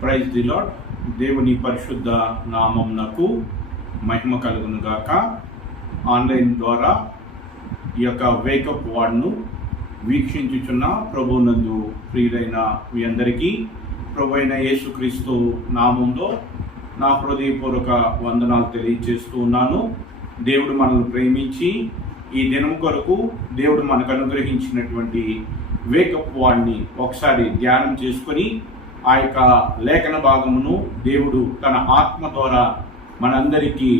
Praise the lord. దేవుని పరిశుద్ధ నామమునకు మహిమ కలుగును గాక. ఆన్లైన్ ద్వారా ఈ యొక్క వేకప్ వార్డ్ను వీక్షించుచున్న ప్రభునందు ప్రియులైన మీ అందరికీ ప్రభు అయిన యేసుక్రీస్తు నామంలో నా హృదయపూర్వక వందనాలు తెలియజేస్తూ ఉన్నాను. దేవుడు మనల్ని ప్రేమించి ఈ దినం కొరకు దేవుడు మనకు అనుగ్రహించినటువంటి వేకప్ వార్డ్ని ఒకసారి ధ్యానం చేసుకొని ఆ యొక్క లేఖన భాగమును దేవుడు తన ఆత్మ ద్వారా మనందరికీ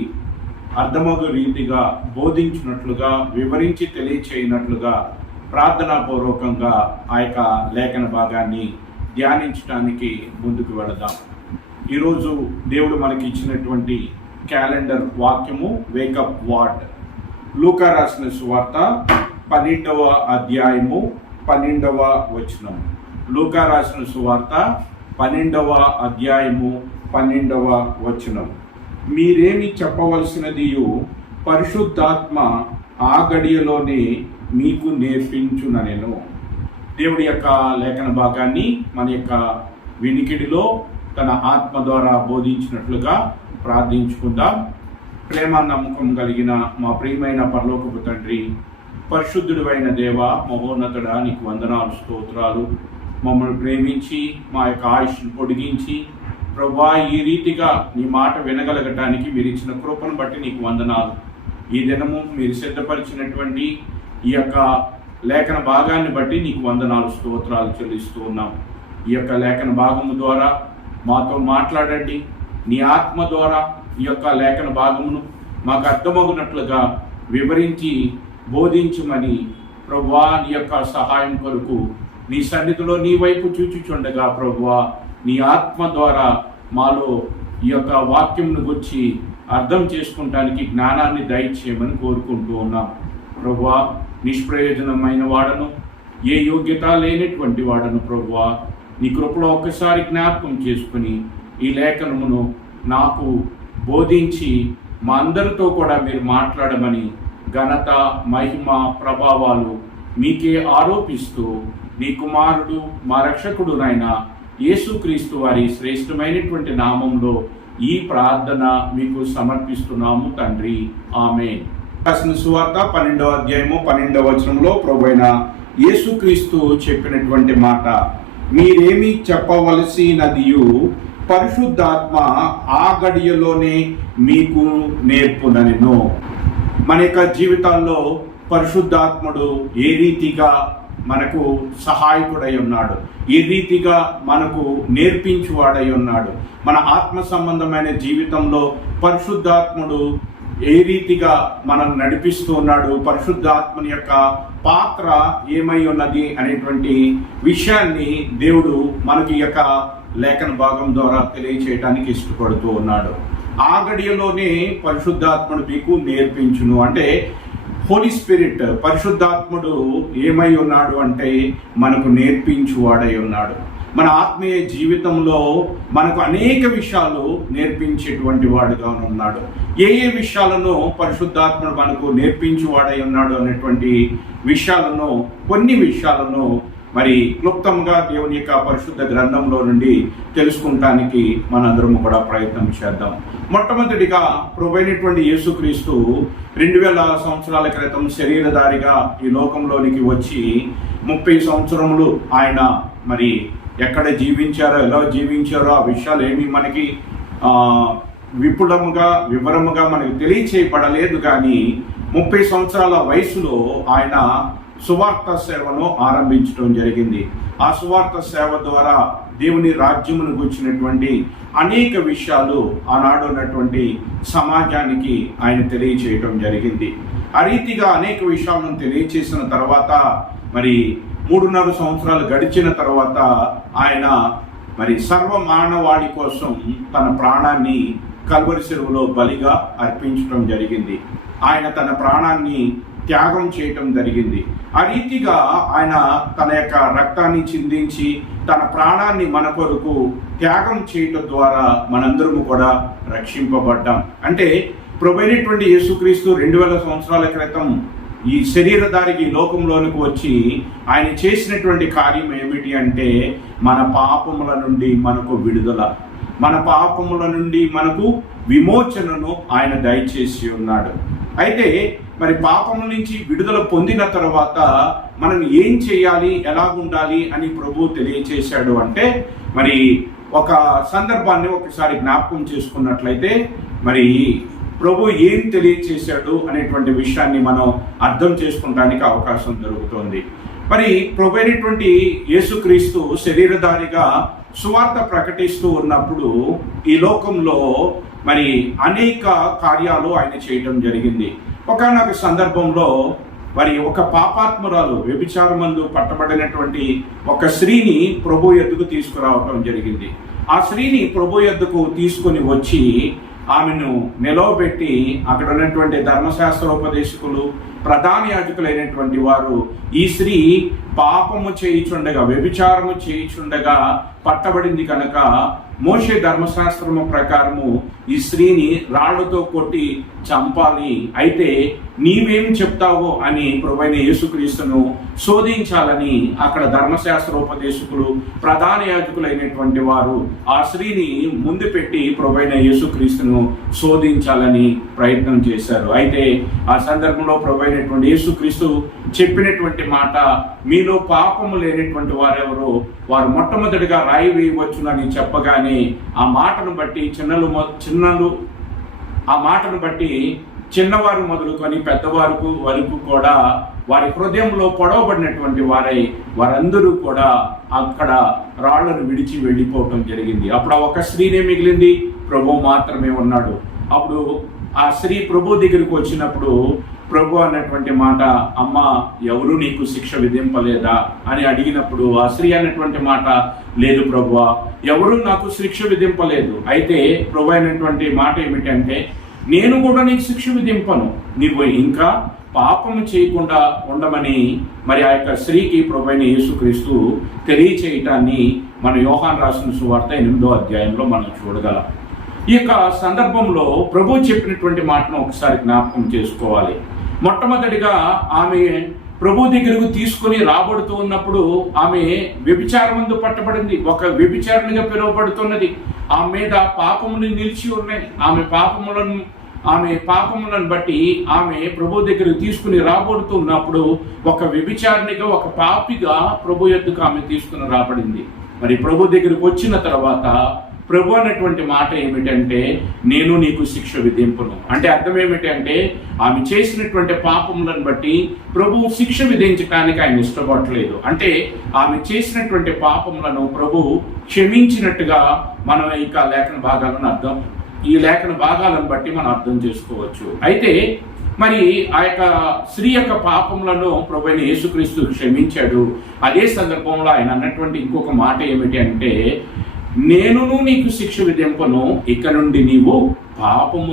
అర్థమగు రీతిగా బోధించినట్లుగా వివరించి తెలియచేయనట్లుగా ప్రార్థనాపూర్వకంగా ఆ యొక్క లేఖన భాగాన్ని ధ్యానించడానికి ముందుకు వెళదాం. ఈరోజు దేవుడు మనకి ఇచ్చినటువంటి క్యాలెండర్ వాక్యము వేకప్ వార్డ్. లూకా రాసిన సువార్త 12వ అధ్యాయము 12వ వచనం. లూకా రాసిన సువార్త 12వ అధ్యాయము 12వ వచనం. మీరేమి చెప్పవలసినదియు పరిశుద్ధాత్మ ఆ గడియలోనే మీకు నేర్పించుననెను. దేవుడి యొక్క లేఖన భాగాన్ని మన యొక్క వినికిడిలో తన ఆత్మ ద్వారా బోధించినట్లుగా ప్రార్థించుకుందాం. ప్రేమ నమ్మకం కలిగిన మా ప్రియమైన పరలోకపు తండ్రి, పరిశుద్ధుడు అయిన దేవ, మహోన్నతుడా, నీకు వందనాలు, స్తోత్రాలు. మమ్మల్ని ప్రేమించి మా యొక్క ఆయుష్ను పొడిగించి ప్రభువా ఈ రీతిగా నీ మాట వినగలగటానికి మీరు ఇచ్చిన కృపను బట్టి నీకు వందనాలు. ఈ దినము మీరు సిద్ధపరిచినటువంటి ఈ యొక్క లేఖన భాగాన్ని బట్టి నీకు వందనాలు, స్తోత్రాలు చెల్లిస్తూ ఉన్నాం. ఈ యొక్క లేఖన భాగము ద్వారా మాతో మాట్లాడండి. నీ ఆత్మ ద్వారా ఈ యొక్క లేఖన భాగమును మాకు అర్థమగునట్లుగా వివరించి బోధించమని ప్రభువా నీ యొక్క సహాయం కొరకు నీ సన్నిధిలో నీ వైపు చూచుచుండగా ప్రభువా నీ ఆత్మ ద్వారా మాలో ఈ యొక్క వాక్యంను గురించి అర్థం చేసుకుంటానికి జ్ఞానాన్ని దయచేయమని కోరుకుంటూ ఉన్నాం. ప్రభువా నిష్ప్రయోజనమైన వాడను, ఏ యోగ్యత లేనటువంటి వాడను ప్రభువా నీ కృపలో ఒక్కసారి జ్ఞాపకం చేసుకుని ఈ లేఖనమును నాకు బోధించి మా అందరితో కూడా మీరు మాట్లాడమని ఘనత, మహిమ, ప్రభావాలు మీకే ఆరోపిస్తూ నీ కుమారుడు మా రక్షకుడునైన యేసుక్రీస్తు వారి శ్రేష్టమైనటువంటి నామంలో ఈ ప్రార్థన మీకు సమర్పిస్తున్నాము తండ్రి, ఆమేన్. రాసిన సువార్త 12వ అధ్యాయము 12వ వచనంలో ప్రభువైన యేసుక్రీస్తు చెప్పినటువంటి మాట, మీరేమి చెప్పవలసినదియు పరిశుద్ధాత్మ ఆ గడియలోనే మీకు నేర్పుననెను. మన యొక్క జీవితాల్లో పరిశుద్ధాత్ముడు ఏ రీతిగా మనకు సహాయకుడై ఉన్నాడు, ఏ రీతిగా మనకు నేర్పించువాడై ఉన్నాడు. మన ఆత్మ సంబంధమైన జీవితంలో పరిశుద్ధాత్ముడు ఏ రీతిగా మనం నడిపిస్తూ ఉన్నాడు, పరిశుద్ధాత్మని యొక్క పాత్ర ఏమై ఉన్నది అనేటువంటి విషయాన్ని దేవుడు మనకి యొక్క లేఖన భాగం ద్వారా తెలియచేయడానికి ఇష్టపడుతూ ఉన్నాడు. ఆ గడియలోనే పరిశుద్ధాత్ముడు మీకు నేర్పించును అంటే హోలీ స్పిరిట్, పరిశుద్ధాత్ముడు ఏమై ఉన్నాడు అంటే మనకు నేర్పించువాడై ఉన్నాడు. మన ఆత్మీయ జీవితంలో మనకు అనేక విషయాలు నేర్పించేటువంటి వాడుగా ఉన్నాడు. ఏ ఏ విషయాలను పరిశుద్ధాత్ముడు మనకు నేర్పించువాడై ఉన్నాడు అనేటువంటి విషయాలను, కొన్ని విషయాలను మరి క్లుప్తంగా దేవుని యొక్క పరిశుద్ధ గ్రంథంలో నుండి తెలుసుకుంటానికి మనందరము కూడా ప్రయత్నం చేద్దాం. మొట్టమొదటిగా ప్రభువైనటువంటి యేసుక్రీస్తు 2000 సంవత్సరాల క్రితం శరీరధారిగా ఈ లోకంలోనికి వచ్చి 30 సంవత్సరములు ఆయన మరి ఎక్కడ జీవించారో, ఎలా జీవించారో ఆ విషయాలు ఏమి మనకి వివరముగా మనకి తెలియచేయబడలేదు. కానీ 30 సంవత్సరాల వయసులో ఆయన సువార్త సేవను ఆరంభించడం జరిగింది. ఆ సువార్త సేవ ద్వారా దేవుని రాజ్యమును గురించినటువంటి అనేక విషయాలు ఆనాడు ఉన్నటువంటి సమాజానికి ఆయన తెలియచేయటం జరిగింది. ఆ రీతిగా అనేక విషయాలను తెలియచేసిన తర్వాత మరి 3.5 సంవత్సరాలు గడిచిన తర్వాత ఆయన మరి సర్వ మానవాళి కోసం తన ప్రాణాన్ని కల్వరి శిలువలో బలిగా అర్పించడం జరిగింది. ఆయన తన ప్రాణాన్ని త్యాగం చేయటం జరిగింది. ఆ రీతిగా ఆయన తన యొక్క రక్తాన్ని చిందించి తన ప్రాణాన్ని మన కొరకు త్యాగం చేయటం ద్వారా మనందరము కూడా రక్షింపబడ్డాం. అంటే ప్రభువైనటువంటి యేసుక్రీస్తు 2000 సంవత్సరాల క్రితం ఈ శరీరధారికి ఈ లోకంలోనికి వచ్చి ఆయన చేసినటువంటి కార్యం ఏమిటి అంటే మన పాపముల నుండి మనకు విడుదల, మన పాపముల నుండి మనకు విమోచనను ఆయన దయచేసి ఉన్నాడు. అయితే మరి పాపముల నుంచి విడుదల పొందిన తర్వాత మనం ఏం చేయాలి, ఎలాగుండాలి అని ప్రభు తెలియచేశాడు అంటే, మరి ఒక సందర్భాన్ని ఒకసారి జ్ఞాపకం చేసుకున్నట్లయితే మరి ప్రభు ఏం తెలియచేశాడు అనేటువంటి విషయాన్ని మనం అర్థం చేసుకోవడానికి అవకాశం దొరుకుతుంది. మరి ప్రభు అయినటువంటి యేసుక్రీస్తు శరీరధారిగా సువార్త ప్రకటిస్తూ ఉన్నప్పుడు ఈ లోకంలో మరి అనేక కార్యాలు ఆయన చేయటం జరిగింది. ఒకానొక సందర్భంలో మరి ఒక పాపాత్మురాలు, వ్యభిచారమందు పట్టబడినటువంటి ఒక స్త్రీని ప్రభు యొద్దకు తీసుకురావటం జరిగింది. ఆ స్త్రీని ప్రభు యొద్దకు తీసుకొని వచ్చి ఆమెను నిలవబెట్టి అక్కడ ఉన్నటువంటి ధర్మశాస్త్రోపదేశకులు, ప్రధాన యాజకులైనటువంటి వారు ఈ స్త్రీ పాపము చేయుచుండగా, వ్యభిచారము చేయుచుండగా పట్టబడింది కనుక మోషే ధర్మశాస్త్రము ప్రకారము ఈ స్త్రీని రాళ్లతో కొట్టి చంపాలి, అయితే నీవేం చెప్తావో అని ప్రభువైన యేసుక్రీస్తును శోధించాలని అక్కడ ధర్మశాస్త్రోపదేశకులు, ప్రధాన యాజకులైనటువంటి వారు ఆ స్త్రీని ముందు పెట్టి ప్రభువైన యేసుక్రీస్తును శోధించాలని ప్రయత్నం చేశారు. అయితే ఆ సందర్భంలో ప్రభువైనటువంటి యేసుక్రీస్తు చెప్పినటువంటి మాట, మీలో పాపము లేనటువంటి వారెవరో వారు మొట్టమొదటిగా రాయి వేయవచ్చునని చెప్పగానే ఆ మాటను బట్టి చిన్నవారు మొదలుకొని పెద్దవారు వరకు కూడా వారి హృదయంలో పొడవబడినటువంటి వారందరూ కూడా అక్కడ రాళ్లను విడిచి వెళ్ళిపోవటం జరిగింది. అప్పుడు ఒక స్త్రీనే మిగిలింది, ప్రభు మాత్రమే ఉన్నాడు. అప్పుడు ఆ స్త్రీ ప్రభు దగ్గరికి వచ్చినప్పుడు ప్రభు అన్నటువంటి మాట, అమ్మ ఎవరు నీకు శిక్ష విధింపలేదా అని అడిగినప్పుడు ఆ స్త్రీ అన్నటువంటి మాట, లేదు ప్రభువా, ఎవరు నాకు శిక్ష విధింపలేదు. అయితే ప్రభు అయినటువంటి మాట ఏమిటంటే, నేను కూడా నీకు శిక్ష విధింపను, నీవు ఇంకా పాపము చేయకుండా ఉండమని మరి ఆ యొక్క స్త్రీకి ప్రభు అయిన యేసుక్రీస్తు తెలియచేయటాన్ని మన యోహాను రాసిన సువార్త 8వ అధ్యాయంలో మనం చూడగలం. ఈ యొక్క సందర్భంలో ప్రభు చెప్పినటువంటి మాటను ఒకసారి జ్ఞాపకం చేసుకోవాలి. మొట్టమొదటిగా ఆమె ప్రభు దగ్గరకు తీసుకుని రాబడుతూ ఉన్నప్పుడు ఆమె వ్యభిచారమందు పట్టబడింది, ఒక వ్యభిచారిణిగా పిలువబడుతున్నది. ఆమె మీద పాపములు నిలిచి ఉన్నాయి. ఆమె పాపములను బట్టి ఆమె ప్రభు దగ్గరకు తీసుకుని రాబడుతున్నప్పుడు ఒక వ్యభిచారిణిగా, ఒక పాపిగా ప్రభు యొద్దకు ఆమె తీసుకుని రాబడింది. మరి ప్రభు దగ్గరకు వచ్చిన తర్వాత ప్రభు అన్నటువంటి మాట ఏమిటంటే, నేను నీకు శిక్ష విధింపును. అంటే అర్థం ఏమిటంటే, ఆమె చేసినటువంటి పాపములను బట్టి ప్రభు శిక్ష విధించడానికి ఆయన ఇష్టపడలేదు. అంటే ఆమె చేసినటువంటి పాపములను ప్రభు క్షమించినట్టుగా మనం ఈ లేఖన భాగాలను బట్టి మనం అర్థం చేసుకోవచ్చు. అయితే మరి ఆ యొక్క స్త్రీ యొక్క పాపములను ప్రభు అయిన యేసుక్రీస్తు క్షమించాడు. అదే సందర్భంలో ఆయన అన్నటువంటి ఇంకొక మాట ఏమిటి అంటే, నేనును నీకు శిక్ష విధింపను, ఇక నుండి నీవు పాపము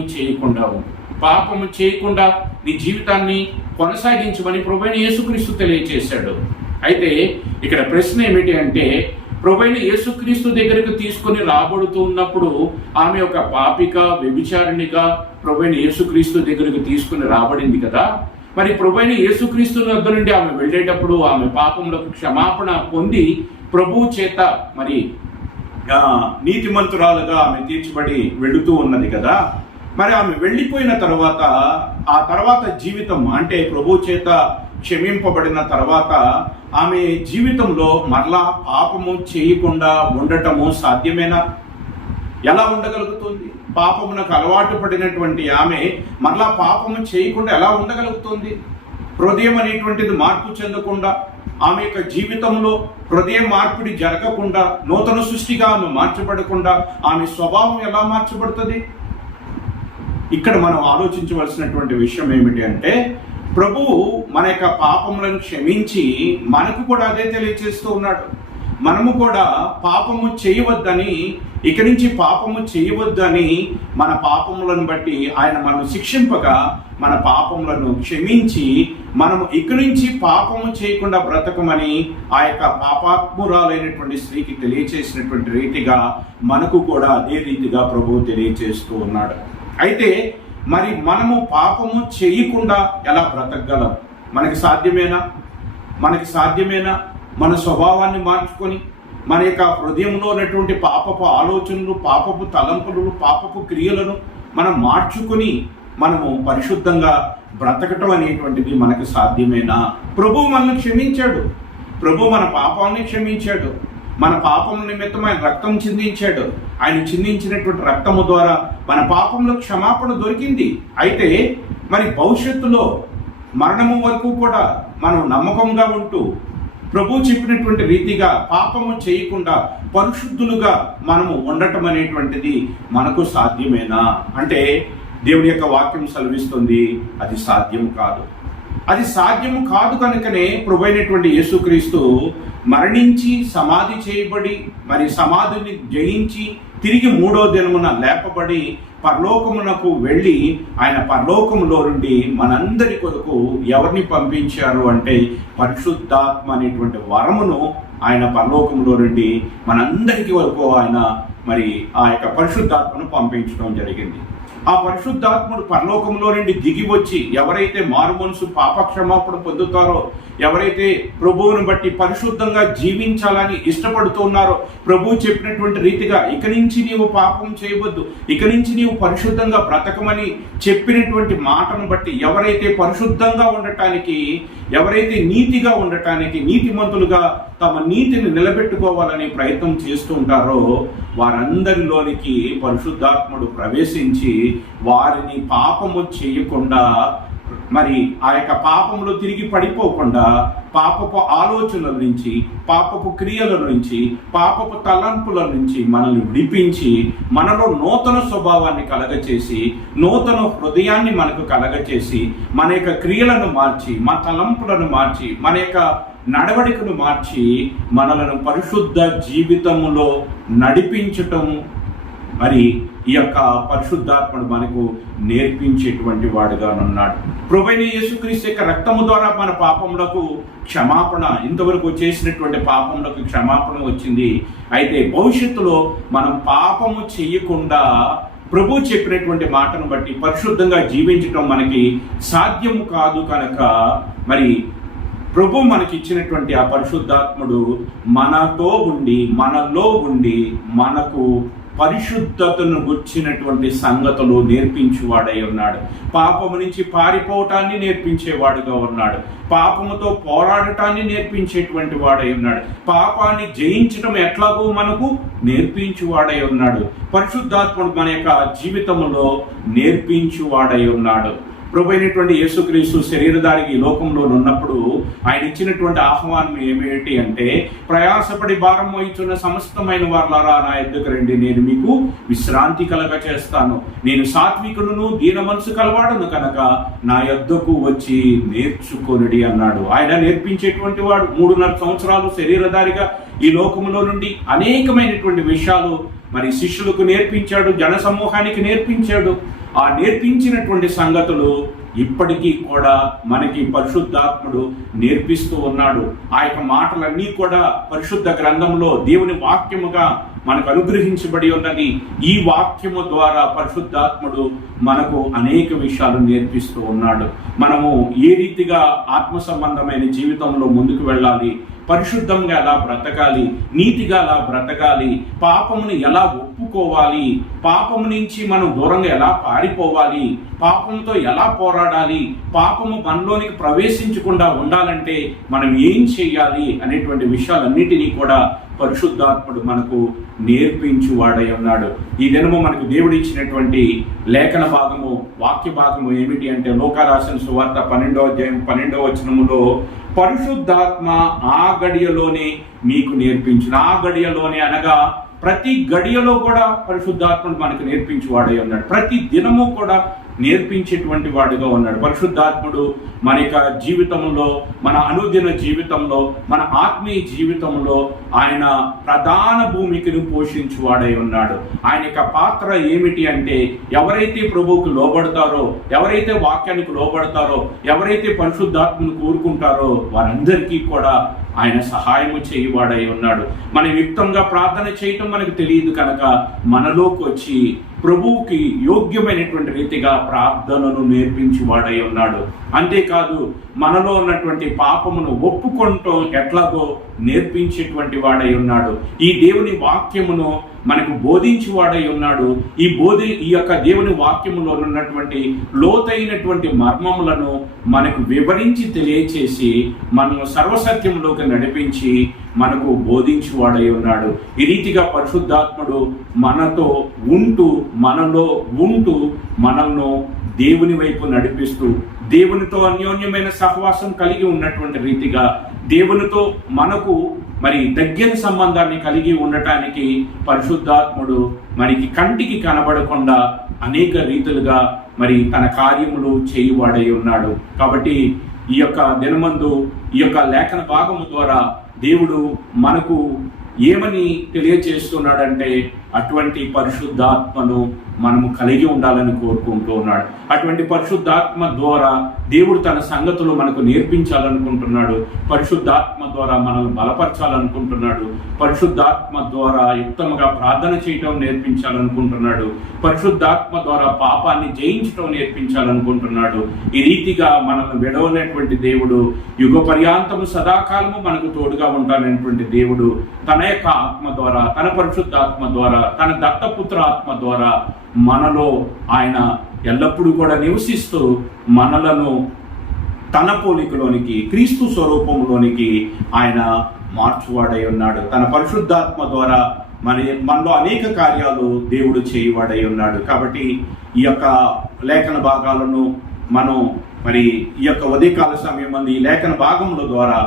చేయకుండా నీ జీవితాన్ని కొనసాగించమని ప్రభువైన యేసుక్రీస్తు తెలియచేశాడు. అయితే ఇక్కడ ప్రశ్న ఏమిటి అంటే, ప్రభువైన యేసుక్రీస్తు దగ్గరకు తీసుకొని రాబడుతూ ఉన్నప్పుడు ఆమె ఒక పాపిగా, వ్యభిచారిణిగా ప్రభువైన యేసుక్రీస్తు దగ్గరకు తీసుకుని రాబడింది కదా. మరి ప్రభువైన యేసుక్రీస్తు వద్ద నుండి ఆమె వెళ్ళేటప్పుడు ఆమె పాపములకు క్షమాపణ పొంది ప్రభువు చేత మరి నీతిమంతురాలుగా ఆమె తీర్చబడి వెళుతూ ఉన్నది కదా. మరి ఆమె వెళ్ళిపోయిన తర్వాత ఆ తర్వాత జీవితం అంటే ప్రభు చేత క్షమింపబడిన తర్వాత ఆమె జీవితంలో మరలా పాపము చేయకుండా ఉండటము సాధ్యమేనా? ఎలా ఉండగలుగుతుంది? పాపమునకు అలవాటు పడినటువంటి ఆమె మరలా పాపము చేయకుండా ఎలా ఉండగలుగుతుంది? హృదయం అనేటువంటిది మార్పు చెందకుండా, ఆమె యొక్క జీవితంలో హృదయ మార్పిడి జరగకుండా, నూతన సృష్టిగా ఆమె మార్చబడకుండా ఆమె స్వభావం ఎలా మార్చబడుతుంది? ఇక్కడ మనం ఆలోచించవలసినటువంటి విషయం ఏమిటి అంటే, ప్రభువు మన యొక్క పాపములను క్షమించి మనకు కూడా అదే తెలియజేస్తూ ఉన్నాడు. మనము కూడా పాపము చేయవద్దని, ఇక నుంచి పాపము చేయవద్దని మన పాపములను బట్టి ఆయన మనం శిక్షింపగా మన పాపములను క్షమించి మనము ఇక నుంచి పాపము చేయకుండా బ్రతకమని ఆ యొక్క పాపాత్మురాలైనటువంటి స్త్రీకి తెలియచేసినటువంటి రీతిగా మనకు కూడా అదే రీతిగా ప్రభువు తెలియచేస్తూ ఉన్నాడు. అయితే మరి మనము పాపము చేయకుండా ఎలా బ్రతకగలం? మనకి సాధ్యమేనా? మనకి సాధ్యమేనా మన స్వభావాన్ని మార్చుకొని మన యొక్క హృదయంలో ఉన్నటువంటి పాపపు ఆలోచనలు, పాపపు తలంపులు, పాపపు క్రియలను మనం మార్చుకుని మనము పరిశుద్ధంగా బ్రతకటం అనేటువంటిది మనకు సాధ్యమేనా? ప్రభువు మనల్ని క్షమించాడు. ప్రభు మన పాపాన్ని క్షమించాడు. మన పాపం నిమిత్తం ఆయన రక్తం చిందించాడు. ఆయన చిందించినటువంటి రక్తము ద్వారా మన పాపంలో క్షమాపణ దొరికింది. అయితే మరి భవిష్యత్తులో మరణము వరకు కూడా మనం నమ్మకంగా ఉంటూ ప్రభు చెప్పినటువంటి రీతిగా పాపము చేయకుండా పరిశుద్ధులుగా మనము ఉండటం అనేటువంటిది మనకు సాధ్యమేనా అంటే దేవుని యొక్క వాక్యం సెలవిస్తుంది అది సాధ్యం కాదు. అది సాధ్యం కాదు కనుకనే ప్రభు అయినటువంటి యేసుక్రీస్తు మరణించి సమాధి చేయబడి మరి సమాధిని జయించి తిరిగి 3వ దినమున లేపబడి పరలోకమునకు వెళ్ళి ఆయన పరలోకములో నుండి మనందరి కొరకు ఎవరిని పంపించారు అంటే పరిశుద్ధాత్మ అనేటువంటి వరమును ఆయన పరలోకములో నుండి మనందరికి వరకు ఆయన మరి ఆ యొక్క పరిశుద్ధాత్మను పంపించడం జరిగింది. ఆ పరిశుద్ధాత్ముడు పరలోకంలో నుండి దిగి వచ్చి ఎవరైతే మారు మనసు పాపక్షమాపణ పొందుతారో, ఎవరైతే ప్రభువును బట్టి పరిశుద్ధంగా జీవించాలని ఇష్టపడుతున్నారో, ప్రభువు చెప్పినటువంటి రీతిగా ఇక నుంచి నీవు పాపం చేయవద్దు, ఇక నుంచి నీవు పరిశుద్ధంగా బ్రతకమని చెప్పినటువంటి మాటను బట్టి ఎవరైతే పరిశుద్ధంగా ఉండటానికి, ఎవరైతే నీతిగా ఉండటానికి, నీతిమంతులుగా తమ నీతిని నిలబెట్టుకోవాలని ప్రయత్నం చేస్తూ ఉంటారో వారందరిలోనికి పరిశుద్ధాత్ముడు ప్రవేశించి వారిని పాపము చేయకుండా మరి ఆ యొక్క పాపంలో తిరిగి పడిపోకుండా పాపపు ఆలోచనల నుంచి, పాపపు క్రియల నుంచి, పాపపు తలంపుల నుంచి మనల్ని విడిపించి మనలో నూతన స్వభావాన్ని కలగచేసి, నూతన హృదయాన్ని మనకు కలగచేసి, మన యొక్క క్రియలను మార్చి, మన తలంపులను మార్చి, మన యొక్క నడవడికను మార్చి మనలను పరిశుద్ధ జీవితములో నడిపించటం మరి ఈ యొక్క పరిశుద్ధాత్ముడు మనకు నేర్పించేటువంటి వాడుగా ఉన్నాడు. ప్రభువైన యేసుక్రీస్తు యొక్క రక్తము ద్వారా మన పాపములకు క్షమాపణ, ఇంతవరకు చేసినటువంటి పాపములకు క్షమాపణ వచ్చింది. అయితే భవిష్యత్తులో మనం పాపము చేయకుండా ప్రభు చెప్పినటువంటి మాటను బట్టి పరిశుద్ధంగా జీవించడం మనకి సాధ్యము కాదు కనుక మరి ప్రభు మనకి ఇచ్చినటువంటి ఆ పరిశుద్ధాత్ముడు మనతో ఉండి, మనలో ఉండి మనకు పరిశుద్ధతను గుర్చినటువంటి సంగతులు నేర్పించేవాడై ఉన్నాడు. పాపము నుంచి పారిపోవటాన్ని నేర్పించేవాడుగా ఉన్నాడు. పాపముతో పోరాడటాన్ని నేర్పించేటువంటి వాడై ఉన్నాడు. పాపాన్ని జయించడం ఎట్లాగో మనకు నేర్పించువాడై ఉన్నాడు. పరిశుద్ధాత్ముడు మన యొక్క జీవితంలో నేర్పించువాడై ఉన్నాడు. ప్రభు అయినటువంటి యేసుక్రీస్తు శరీరధారికి ఈ లోకంలో ఉన్నప్పుడు ఆయన ఇచ్చినటువంటి ఆహ్వానం ఏమిటి అంటే ప్రయాసపడి భారం వహించున్న సమస్తమైన వారులారా నా యొద్దకు రండి, నేను మీకు విశ్రాంతి కలగ చేస్తాను. నేను సాత్వికుడును దీన మనసు కలవాడును కనుక నా యొద్దకు వచ్చి నేర్చుకొనుడి అన్నాడు. ఆయన నేర్పించేటువంటి వాడు. 3.5 సంవత్సరాలు శరీరధారిగా ఈ లోకంలో నుండి అనేకమైనటువంటి విషయాలు మరి శిష్యులకు నేర్పించాడు, జన సమూహానికి నేర్పించాడు. ఆ నేర్పించినటువంటి సంగతులు ఇప్పటికీ కూడా మనకి పరిశుద్ధాత్ముడు నేర్పిస్తూ ఉన్నాడు. ఆ యొక్క మాటలన్నీ కూడా పరిశుద్ధ గ్రంథంలో దేవుని వాక్యముగా మనకు అనుగ్రహించబడి ఉన్నది. ఈ వాక్యము ద్వారా పరిశుద్ధాత్ముడు మనకు అనేక విషయాలు నేర్పిస్తూ ఉన్నాడు. మనము ఏ రీతిగా ఆత్మ సంబంధమైన జీవితంలో ముందుకు వెళ్ళాలి, పరిశుద్ధంగా ఎలా బ్రతకాలి, నీతిగా ఎలా బ్రతకాలి, పాపముని ఎలా ఒప్పుకోవాలి, పాపము నుంచి మనం దూరంగా ఎలా పారిపోవాలి, పాపంతో ఎలా పోరాడాలి, పాపము మనలోనికి ప్రవేశించకుండా ఉండాలంటే మనం ఏం చేయాలి అనేటువంటి విషయాలన్నిటినీ కూడా పరిశుద్ధాత్ముడు మనకు నేర్పించువాడై ఉన్నాడు. ఈ దినము మనకు దేవుడు ఇచ్చినటువంటి లేఖన భాగము, వాక్య భాగము ఏమిటి అంటే లూకా రాసిన సువార్త 12వ అధ్యాయం 12వ వచనములో పరిశుద్ధాత్మ ఆ గడియలోనే మీకు నేర్పించిన, ఆ గడియలోనే అనగా ప్రతి గడియలో కూడా పరిశుద్ధాత్ముడు మనకు నేర్పించేవాడై ఉన్నాడు. ప్రతి దినము కూడా నేర్పించేటువంటి వాడుగా ఉన్నాడు. పరిశుద్ధాత్ముడు మన యొక్క జీవితంలో, మన అనుదిన జీవితంలో, మన ఆత్మీయ జీవితంలో ఆయన ప్రధాన భూమికను పోషించువాడై ఉన్నాడు. ఆయన యొక్క పాత్ర ఏమిటి అంటే ఎవరైతే ప్రభువుకు లోబడతారో, ఎవరైతే వాక్యానికి లోబడతారో, ఎవరైతే పరిశుద్ధాత్మను కోరుకుంటారో వారందరికీ కూడా ఆయన సహాయము చేయువాడై ఉన్నాడు. మనం యుక్తంగా ప్రార్థన చేయటం మనకు తెలియదు కనుక మనలోకి వచ్చి ప్రభువుకి యోగ్యమైనటువంటి రీతిగా ప్రార్థనను నేర్పించి వాడై ఉన్నాడు. అంతేకాదు మనలో ఉన్నటువంటి పాపమును ఒప్పుకొనటం ఎట్లాగో నేర్పించేటువంటి వాడై ఉన్నాడు. ఈ దేవుని వాక్యమును మనకు బోధించి వాడై ఉన్నాడు. ఈ యొక్క దేవుని వాక్యములో ఉన్నటువంటి లోతైనటువంటి మర్మములను మనకు వివరించి తెలియచేసి మనము సర్వసత్యంలోకి నడిపించి మనకు బోధించి వాడై ఉన్నాడు. ఈ రీతిగా పరిశుద్ధాత్ముడు మనతో ఉంటూ మనలో ఉంటూ మనల్ని దేవుని వైపు నడిపిస్తూ దేవునితో అన్యోన్యమైన సహవాసం కలిగి ఉన్నటువంటి రీతిగా దేవునితో మనకు దగ్గర సంబంధాన్ని కలిగి ఉండటానికి పరిశుద్ధాత్ముడు మనకి కంటికి కనబడకుండా అనేక రీతులుగా తన కార్యములు చేయువాడై ఉన్నాడు. కాబట్టి ఈ యొక్క దినమందు ఈ యొక్క లేఖన భాగము ద్వారా దేవుడు మనకు ఏమని తెలియచేస్తున్నాడంటే అటువంటి పరిశుద్ధాత్మను మనము కలిగి ఉండాలని కోరుకుంటూ ఉన్నాడు. అటువంటి పరిశుద్ధాత్మ ద్వారా దేవుడు తన సంగతులు మనకు నేర్పించాలనుకుంటున్నాడు. పరిశుద్ధాత్మ ద్వారా మనల్ని బలపరచాలనుకుంటున్నాడు. పరిశుద్ధాత్మ ద్వారా యుక్తముగా ప్రార్థన చేయటం నేర్పించాలనుకుంటున్నాడు. పరిశుద్ధాత్మ ద్వారా పాపాన్ని జయించటం నేర్పించాలనుకుంటున్నాడు. ఈ రీతిగా మనల్ని విడవలేటువంటి దేవుడు, యుగ పర్యాంతము సదాకాలము మనకు తోడుగా ఉంటానటువంటి దేవుడు తన యొక్క ఆత్మ ద్వారా, తన పరిశుద్ధాత్మ ద్వారా, తన దత్తపుత్ర ఆత్మ ద్వారా మనలో ఆయన ఎల్లప్పుడూ కూడా నివసిస్తూ మనలను తన పోలికలోనికి, క్రీస్తు స్వరూపంలోనికి ఆయన మార్చువాడై ఉన్నాడు. తన పరిశుద్ధాత్మ ద్వారా మనలో అనేక కార్యాలు దేవుడు చేయువాడై ఉన్నాడు. కాబట్టి ఈ యొక్క లేఖన భాగాలను మనం ఈ యొక్క ఉదయకాల సమయం ఈ లేఖన భాగముల ద్వారా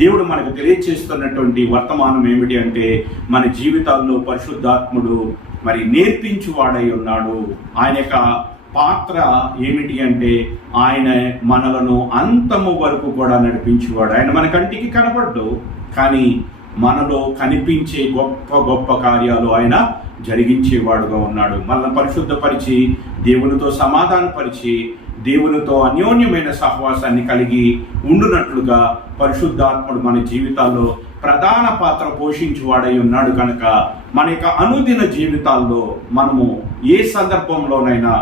దేవుడు మనకు తెలియచేస్తున్నటువంటి వర్తమానం ఏమిటి అంటే మన జీవితాల్లో పరిశుద్ధాత్ముడు నేర్పించువాడై ఉన్నాడు. ఆయన యొక్క పాత్ర ఏమిటి అంటే ఆయన మనలను అంతము వరకు కూడా నడిపించేవాడు. ఆయన మన కంటికి కనబడ్డు, కానీ మనలో కనిపించే గొప్ప గొప్ప కార్యాలు ఆయన జరిగించేవాడుగా ఉన్నాడు. మనల్ని పరిశుద్ధపరిచి దేవునితో సమాధానపరిచి దేవునితో అన్యోన్యమైన సహవాసాన్ని కలిగి ఉండునట్లుగా పరిశుద్ధాత్ముడు మన జీవితాల్లో ప్రధాన పాత్ర పోషించువాడై ఉన్నాడు. కనుక మన యొక్క అనుదిన జీవితాల్లో మనము ఏ సందర్భంలోనైనా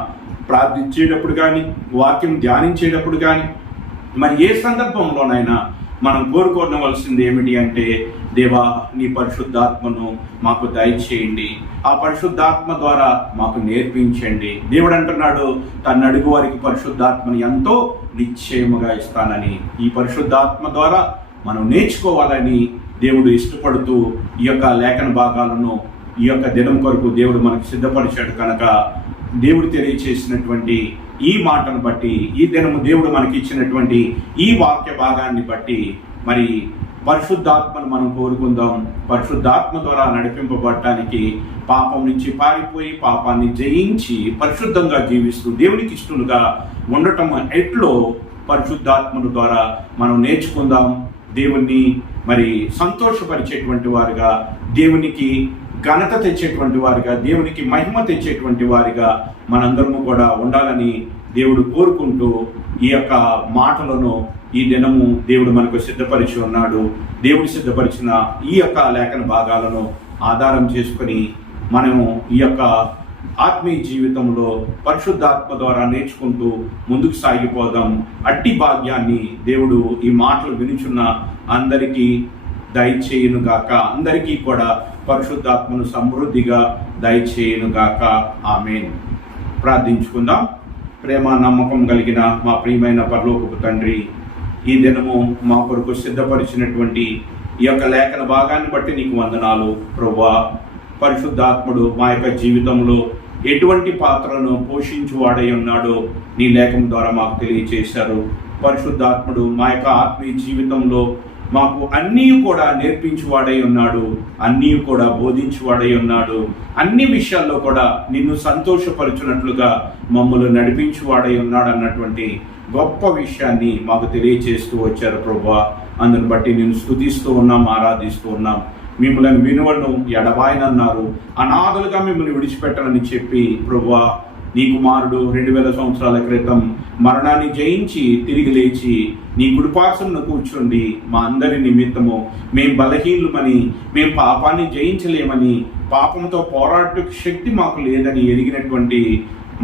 ప్రార్థించేటప్పుడు కానీ, వాక్యం ధ్యానించేటప్పుడు కానీ, ఏ సందర్భంలోనైనా మనం కోరుకోవలసింది ఏమిటి అంటే దేవా నీ పరిశుద్ధాత్మను మాకు దయచేయండి, ఆ పరిశుద్ధాత్మ ద్వారా మాకు నేర్పించండి. దేవుడు అంటున్నాడు తను అడుగు వారికి పరిశుద్ధాత్మని ఎంతో నిశ్చయముగా ఇస్తానని. ఈ పరిశుద్ధాత్మ ద్వారా మనం నేర్చుకోవాలని దేవుడు ఇష్టపడుతూ ఈ యొక్క లేఖన భాగాలను ఈ యొక్క దినం కొరకు దేవుడు మనకు సిద్ధపరిచాడు. కనుక దేవుడు తెలియచేసినటువంటి ఈ మాటను బట్టి, ఈ దినము దేవుడు మనకి ఇచ్చినటువంటి ఈ వాక్య భాగాన్ని బట్టి పరిశుద్ధాత్మను మనం కోరుకుందాం. పరిశుద్ధాత్మ ద్వారా నడిపింపబడటానికి పాపం నుంచి పారిపోయి పాపాన్ని జయించి పరిశుద్ధంగా జీవిస్తూ దేవునికి ఇష్టలుగా ఉండటం ఎట్లో పరిశుద్ధాత్మను ద్వారా మనం నేర్చుకుందాం. దేవుణ్ణి సంతోషపరిచేటువంటి వారుగా, దేవునికి ఘనత తెచ్చేటువంటి వారిగా, దేవునికి మహిమ తెచ్చేటువంటి వారిగా మనందరము కూడా ఉండాలని దేవుడు కోరుకుంటూ ఈ యొక్క మాటలను ఈ దినము దేవుడు మనకు సిద్ధపరిచి ఉన్నాడు. దేవుడు సిద్ధపరిచిన ఈ యొక్క లేఖన భాగాలను ఆధారం చేసుకొని మనము ఈ యొక్క ఆత్మీయ జీవితంలో పరిశుద్ధాత్మ ద్వారా నేర్చుకుంటూ ముందుకు సాగిపోదాం. అట్టి భాగ్యాన్ని దేవుడు ఈ మాటలు వినుచున్న అందరికీ దయచేయునుగాక. అందరికీ కూడా పరిశుద్ధాత్మను సమృద్ధిగా దయచేయునుగాక. ఆమేన్. ప్రార్థించుకుందాం. ప్రేమ నమ్మకం కలిగిన మా ప్రియమైన పరలోకపు తండ్రి, ఈ దినము మా కొరకు సిద్ధపరిచినటువంటి ఈ యొక్క లేఖన భాగాన్ని బట్టి నీకు వందనాలు ప్రభువా. పరిశుద్ధాత్ముడు మా యొక్క జీవితంలో ఎటువంటి పాత్రను పోషించువాడై ఉన్నాడో నీ లేఖనం ద్వారా మాకు తెలియచేశారు. పరిశుద్ధాత్ముడు మా యొక్క ఆత్మీయ జీవితంలో మాకు అన్నీ కూడా నేర్పించువాడై ఉన్నాడు, అన్నీ కూడా బోధించువాడై ఉన్నాడు. అన్ని విషయాల్లో కూడా నిన్ను సంతోషపరచునట్లుగా మమ్మల్ని నడిపించువాడై ఉన్నాడు అన్నటువంటి గొప్ప విషయాన్ని మాకు తెలియచేస్తూ వచ్చారు ప్రభువా. అందుని బట్టి నేను స్తుతిస్తూ ఉన్నాం, ఆరాధిస్తూ ఉన్నాం. మిమ్మల్ని వినువను ఎడబాయనన్నారు, అనాథలుగా మిమ్మల్ని విడిచిపెట్టనని చెప్పి ప్రభువా నీ కుమారుడు 2000 సంవత్సరాల క్రితం మరణాన్ని జయించి తిరిగి లేచి నీ కుడిపార్శ్వమున కూర్చుండి మా అందరి నిమిత్తము మేం బలహీనులమని, మేం పాపాన్ని జయించలేమని, పాపంతో పోరాట శక్తి మాకు లేదని ఎరిగినటువంటి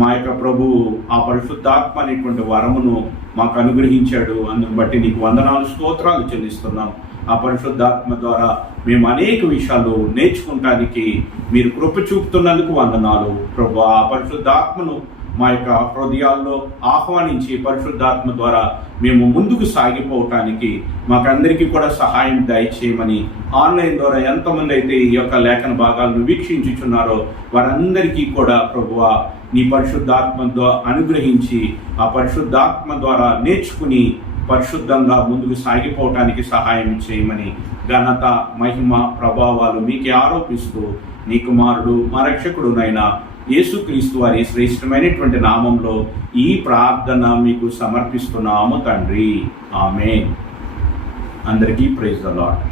మా యొక్క ప్రభువు ఆ పరిశుద్ధాత్మ అనేటువంటి వరమును మాకు అనుగ్రహించాడు. అందును బట్టి నీకు వందనాలు, స్తోత్రాలు చెల్లిస్తున్నాం. ఆ పరిశుద్ధాత్మ ద్వారా మేము అనేక విషయాలు నేర్చుకుంటానికి మీరు కృప చూపుతున్నందుకు వందనాలు ప్రభు. ఆ పరిశుద్ధాత్మను మా యొక్క హృదయాల్లో ఆహ్వానించి పరిశుద్ధాత్మ ద్వారా మేము ముందుకు సాగిపోవటానికి మాకందరికీ కూడా సహాయం దయచేయమని, ఆన్లైన్ ద్వారా ఎంతమంది అయితే ఈ యొక్క లేఖన భాగాలను వీక్షించుచున్నారో వారందరికీ కూడా ప్రభువా నీ పరిశుద్ధాత్మ ద్వారా అనుగ్రహించి ఆ పరిశుద్ధాత్మ ద్వారా నేర్చుకుని పరిశుద్ధంగా ముందుకు సాగిపోవటానికి సహాయం చేయమని ఘనత, మహిమ, ప్రభావాలు మీకే ఆరోపిస్తూ నీ కుమారుడు మా రక్షకుడునైనా యేసుక్రీస్తు వారి శ్రేష్టమైనటువంటి నామంలో ఈ ప్రార్థన మీకు సమర్పిస్తున్నాము తండ్రి. ఆమేన్. అందరికీ ప్రైజ్ ద లార్డ్.